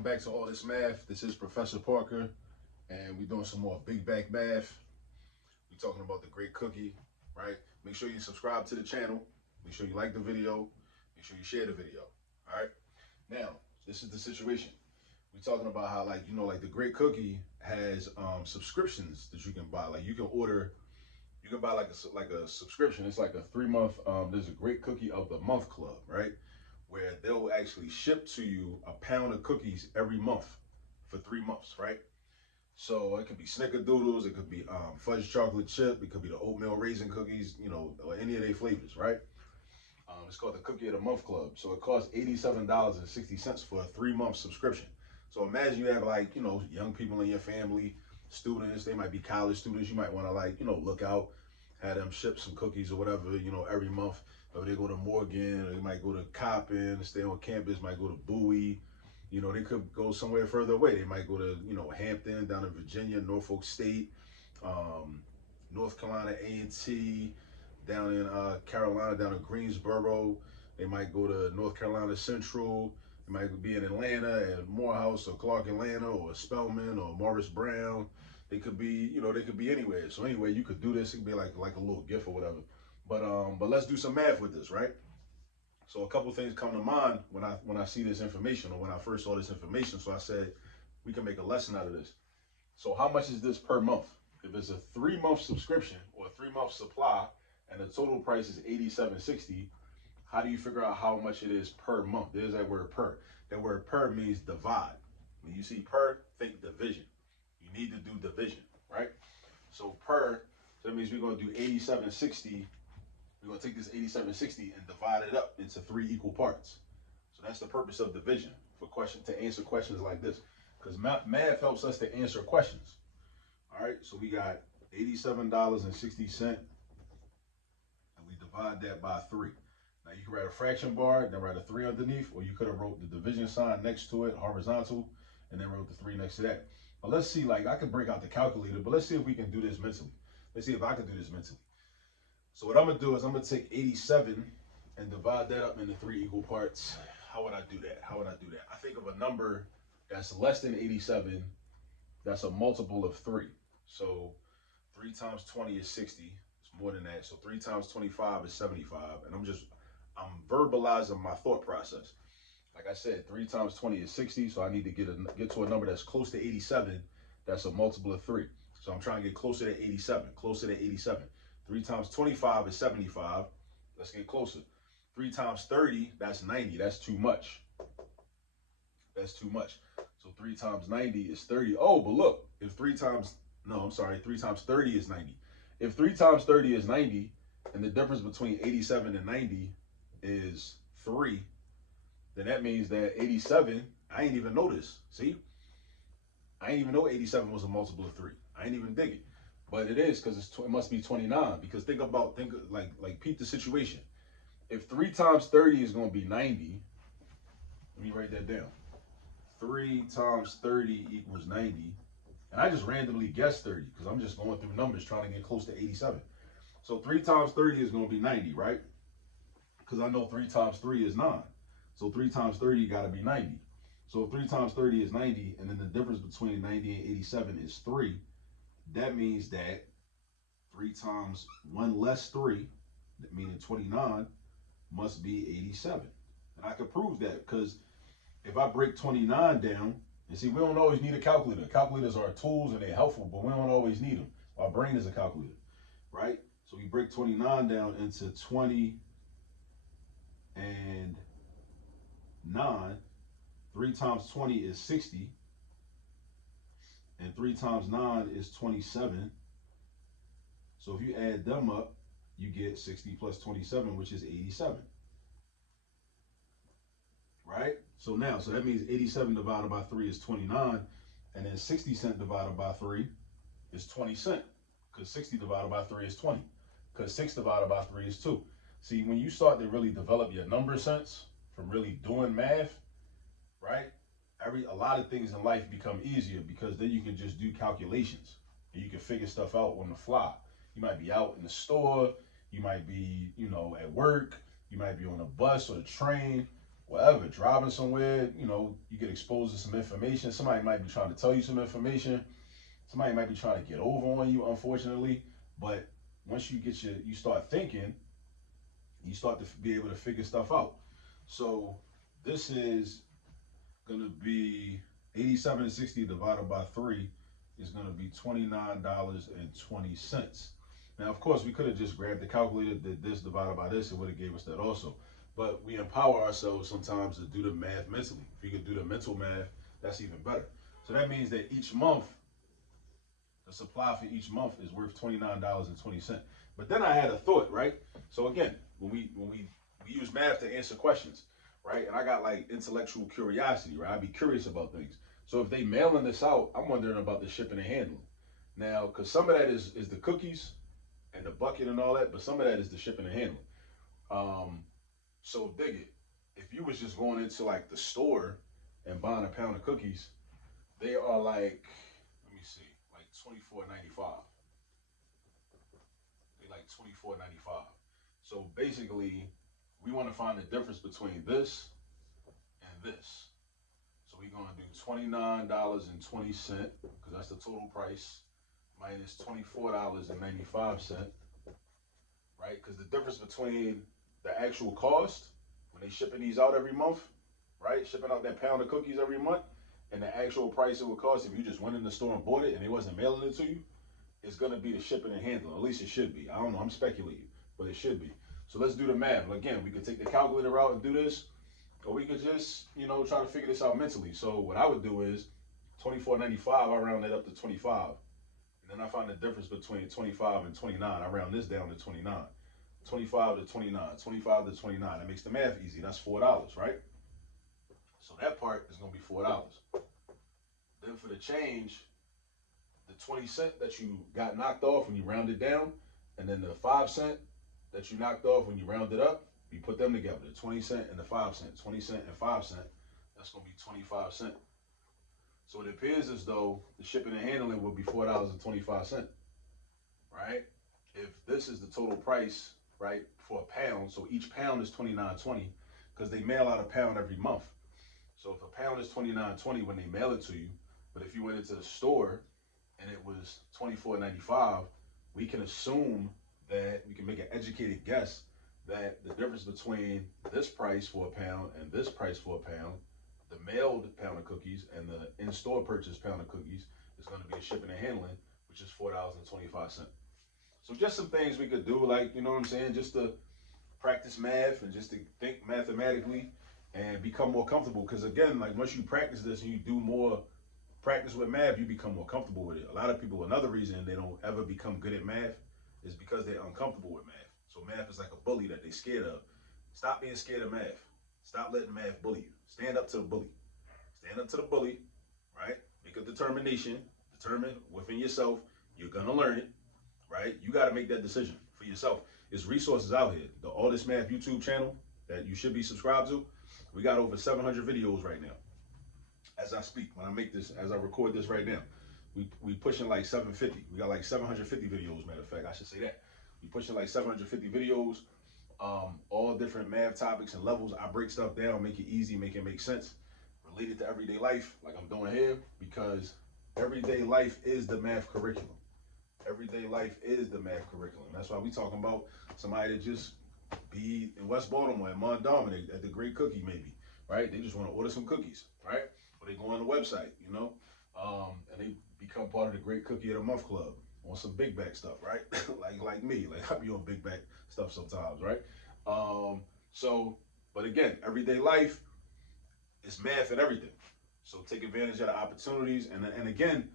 Welcome back to All This Math. This is Professor Parker, and we're doing some more big back math. We're talking about the great cookie, right? Make sure you subscribe to the channel. Make sure you like the video. Make sure you share the video, all right? Now, this is the situation. We're talking about how, like the great cookie has subscriptions that you can buy. Like you can buy like a subscription. It's like a 3-month, there's a great cookie of the month club, right? Where they'll actually ship to you a pound of cookies every month for 3 months, right? So it could be snickerdoodles, it could be fudge chocolate chip, it could be the oatmeal raisin cookies, or any of their flavors, right? It's called the Cookie of the Month Club. So it costs $87.60 for a 3-month subscription. So imagine you have young people in your family, students, they might be college students, you might want to look out, have them ship some cookies or whatever, every month. Or they go to Morgan, or they might go to Coppin, stay on campus, might go to Bowie. They could go somewhere further away. They might go to, Hampton, down in Virginia, Norfolk State, North Carolina A&T, down in Carolina, down in Greensboro. They might go to North Carolina Central. They might be in Atlanta at Morehouse or Clark Atlanta or Spelman or Morris Brown. They could be, they could be anywhere. So anyway, you could do this. It could be like a little gift or whatever. But let's do some math with this, right? So a couple things come to mind when I see this information, or when I first saw this information. So I said we can make a lesson out of this. So how much is this per month? If it's a 3-month subscription or a 3-month supply, and the total price is $87.60, how do you figure out how much it is per month? There's that word per. That word per means divide. When you see per, think division. You need to do division, right? So per, so that means we're going to do $87.60. We're going to take this $87.60 and divide it up into 3 equal parts. So that's the purpose of division, to answer questions like this. Because math helps us to answer questions. All right, so we got $87.60, and we divide that by 3. Now you can write a fraction bar, then write a 3 underneath, or you could have wrote the division sign next to it, horizontal, and then wrote the 3 next to that. But let's see, I could break out the calculator, but let's see if we can do this mentally. Let's see if I can do this mentally. So what I'm going to do is I'm going to take 87 and divide that up into 3 equal parts. How would I do that? I think of a number that's less than 87, that's a multiple of 3. So 3 times 20 is 60. It's more than that. So 3 times 25 is 75. And I'm verbalizing my thought process. Like I said, 3 times 20 is 60. So I need to get to a number that's close to 87. That's a multiple of 3. So I'm trying to get closer to 87, 3 times 25 is 75. Let's get closer. 3 times 30, that's 90. That's too much. So 3 times 90 is 30. Oh, but look, 3 times 30 is 90. If 3 times 30 is 90, and the difference between 87 and 90 is 3, then that means that 87, I ain't even know this. See? I ain't even know 87 was a multiple of 3. I ain't even dig it. But it is, because it must be 29. Because think peep the situation. If 3 times 30 is going to be 90, let me write that down. 3 times 30 equals 90. And I just randomly guessed 30 because I'm just going through numbers trying to get close to 87. So 3 times 30 is going to be 90, right? Because I know 3 times 3 is 9. So 3 times 30 got to be 90. So if 3 times 30 is 90, and then the difference between 90 and 87 is 3, that means that 3 times 1 less 3, meaning 29, must be 87. And I could prove that because if I break 29 down, and see, we don't always need a calculator. Calculators are tools and they're helpful, but we don't always need them. Our brain is a calculator, right? So we break 29 down into 20 and 9. 3 times 20 is 60. And 3 times 9 is 27. So if you add them up, you get 60 plus 27, which is 87. Right? So that means 87 divided by 3 is 29. And then 60 cents divided by 3 is 20 cents. Because 60 divided by 3 is 20. Because 6 divided by 3 is 2. See, when you start to really develop your number sense from really doing math, right? A lot of things in life become easier because then you can just do calculations and you can figure stuff out on the fly. You might be out in the store, you might be, at work, you might be on a bus or the train, whatever, driving somewhere, you know, you get exposed to some information. Somebody might be trying to tell you some information. Somebody might be trying to get over on you, unfortunately. But once you start thinking, you start to be able to figure stuff out. So this is gonna be 87.60 divided by 3 is gonna be $29.20. Now, of course, we could have just grabbed the calculator, did this divided by this, it would have gave us that also. But we empower ourselves sometimes to do the math mentally. If you could do the mental math, that's even better. So that means that each month, the supply for each month is worth $29.20. But then I had a thought, right? So again, when we use math to answer questions, right? And I got like intellectual curiosity, right? I'd be curious about things. So if they mailing this out, I'm wondering about the shipping and handling. Now, because some of that is the cookies and the bucket and all that, but some of that is the shipping and handling. So dig it. If you was just going into like the store and buying a pound of cookies, they are like, let me see, like $24.95. They like $24.95. So basically, we want to find the difference between this and this. So we're gonna do $29.20 because that's the total price minus $24.95, right? Because the difference between the actual cost when they shipping these out every month, right? Shipping out that pound of cookies every month, and the actual price it would cost if you just went in the store and bought it and they wasn't mailing it to you, it's gonna be the shipping and handling. At least it should be. I don't know. I'm speculating, but it should be. So let's do the math. Again, we could take the calculator out and do this, or we could just, you know, try to figure this out mentally. So what I would do is $24.95. I round that up to 25. And then I find the difference between 25 and 29. I round this down to 29. 25 to 29, 25 to 29. That makes the math easy. That's $4, right? So that part is going to be $4. Then for the change, the 20 cent that you got knocked off when you rounded down, and then the 5 cent that you knocked off when you rounded up, you put them together, the 20 cent and the 5 cent, 20 cent and 5 cent, that's going to be 25 cents. So it appears as though the shipping and handling would be $4.25, right? If this is the total price, right, for a pound, so each pound is $29.20 because they mail out a pound every month. So if a pound is $29.20 when they mail it to you, but if you went into the store and it was $24.95, we can assume that we can make an educated guess that the difference between this price for a pound and this price for a pound, the mailed pound of cookies and the in-store purchased pound of cookies, is going to be the shipping and handling, which is $4.25. So just some things we could do, like, you know what I'm saying, just to practice math and just to think mathematically and become more comfortable. Because again, like once you practice this and you do more practice with math, you become more comfortable with it. A lot of people, another reason they don't ever become good at math is because they're uncomfortable with math. So math is like a bully that they're scared of. Stop being scared of math. Stop letting math bully you. Stand up to the bully. Stand up to the bully, right? Make a determination. Determine within yourself, you're gonna learn it, right? You gotta make that decision for yourself. There's resources out here. The All This Math YouTube channel that you should be subscribed to, we got over 700 videos right now. As I speak, when I make this, as I record this right now, we pushing like 750. We got like 750 videos, matter of fact, I should say that. We pushing like 750 videos, all different math topics and levels. I break stuff down, make it easy, make it make sense, related to everyday life, like I'm doing here, because everyday life is the math curriculum. Everyday life is the math curriculum. That's why we talking about somebody that just be in West Baltimore at Mondawmin at the Great Cookie, maybe, right? They just want to order some cookies, right? Or they go on the website, you know, and they become part of the Great Cookie of the Month Club on some big back stuff, right? like me, like I be on big back stuff sometimes, right? So, but again, everyday life is math and everything. So take advantage of the opportunities, and again,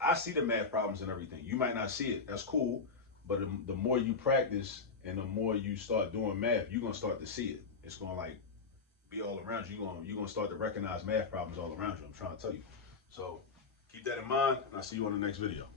I see the math problems and everything. You might not see it. That's cool. But the more you practice and the more you start doing math, you're going to start to see it. It's going to like be all around you. You're going to start to recognize math problems all around you. I'm trying to tell you. So keep that in mind, and I'll see you on the next video.